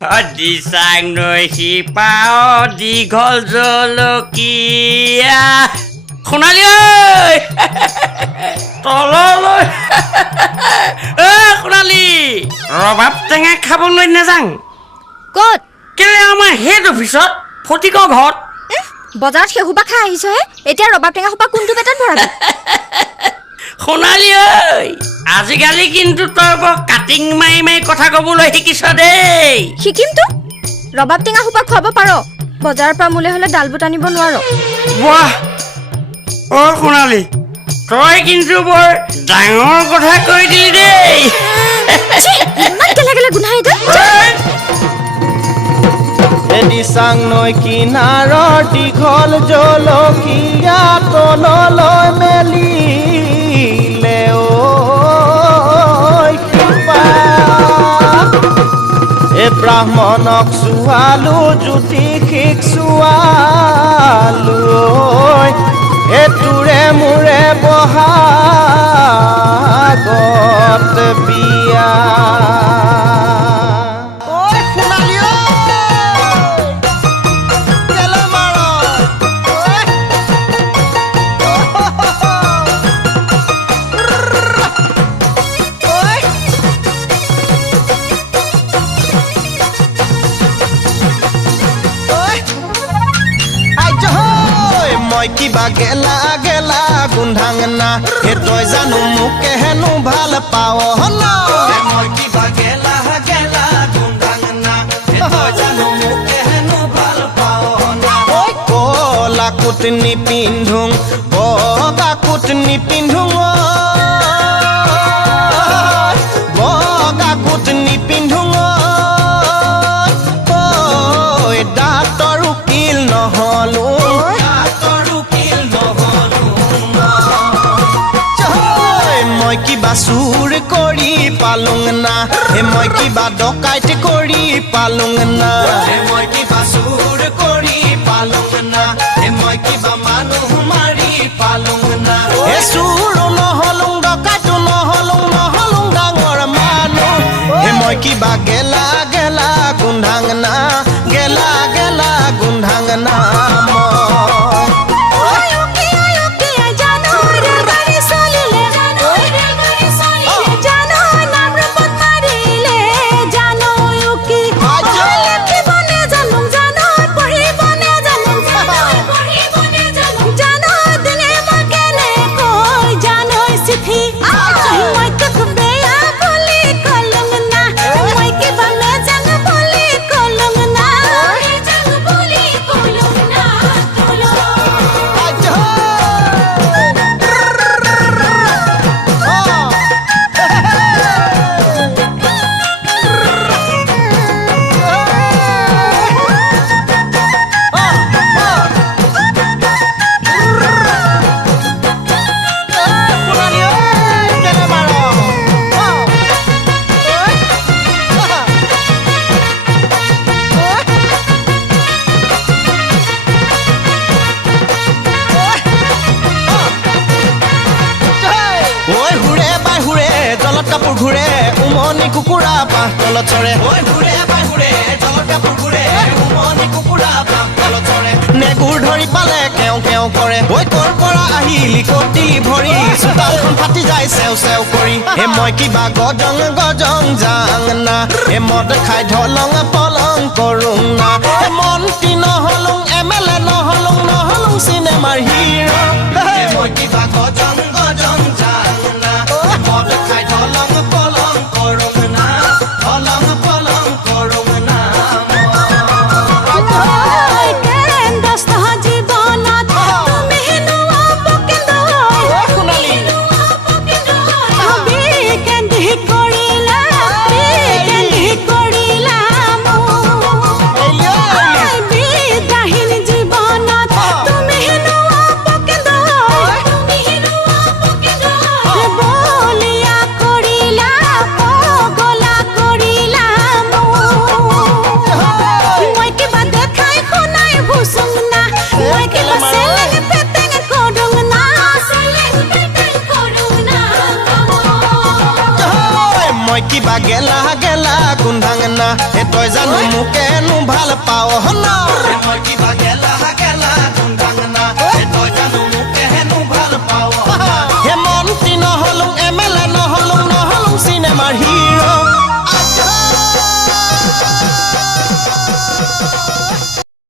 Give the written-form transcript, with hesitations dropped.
দিচাং নৈ শিপাও দীঘল জলকীয়া সোণালী ঐ তললৈ সোণালী ৰবাব টেঙা খাবলৈ নাযাং ক'ত কেলে আমাৰ হেড অফিচত ফটিকৰ ঘৰত বজাৰত সেইসোপা খাই আহিছহে এতিয়া ৰবাব টেঙা সোপা কোনটো পেটত ভৰাবি সোণালী ঐ আজিকালি কিন্তু তই বৰ কাটিং মাৰি মাৰি কথা ক'বলৈ শিকিছ দেই শিকিমতো ৰবাব টেঙা সোপা খুৱাব পাৰ বজাৰৰ পৰা মোলে হ'লে ডালবুট আনিব নোৱাৰ বাহ সোণালী তই কিন্তু বৰ ডাঙৰ কথা কৈ দিলি দেই ইমান গেলা গেলা গোন্ধাই দিচাং নৈ কিনাৰৰ দীঘল জলকীয়া তললৈ মেলিলে ব্ৰাহ্মণক চোৱালো জ্যোতিষিক চোৱালো তোৰে মোৰে বহাগত বিয়া কিবা গেলা গেলা গোন্ধাং না তই জানো মোকে হেনো ভাল পাৱ না মই কিবা গেলা গেলা গোন্ধাং না তই জানো মোকে হেনো ভাল পাৱ না কলা কোট নিপিন্ধোং বগা কোট নিপিন্ধোং বগা কোট নিপিন্ধোং দাঁতৰ উকিল নহলো মই কিবা চুৰ কৰি পালুং না মই কিবা ডকাইত কৰি পালুং না মই কিবা চুৰ কৰি পালুং না মই কিবা মানুহ মাৰি পালুং না চুৰ নহলুং ডকাইতো নহলুং নহলুং ডাঙৰ মানুহ মই কিবা গেলা গেলা গোন্ধাং না গেলা গেলা গোন্ধাং না কাপোৰ ঘূৰে উমনি কুকুৰা পাহ তলত চৰে ঘূৰে পাই ঘূৰে জলত কাপোৰ ঘূৰে উমনি কুকুৰা পাহ তলত চৰে নেগুৰ ধৰি পালে কেও কেও কৰে কৰ পৰা আহিলি কটি ভৰি চোতালখন ফাটি যায় চেও চেও কৰি মই কিবা গজং গজং যাং না মদ খাই ঢলং পলং কৰোং না মন্ত্ৰী নহলুং MLA নহলুং নহলুং চিনেমাৰ হিৰো মই কিবা গজং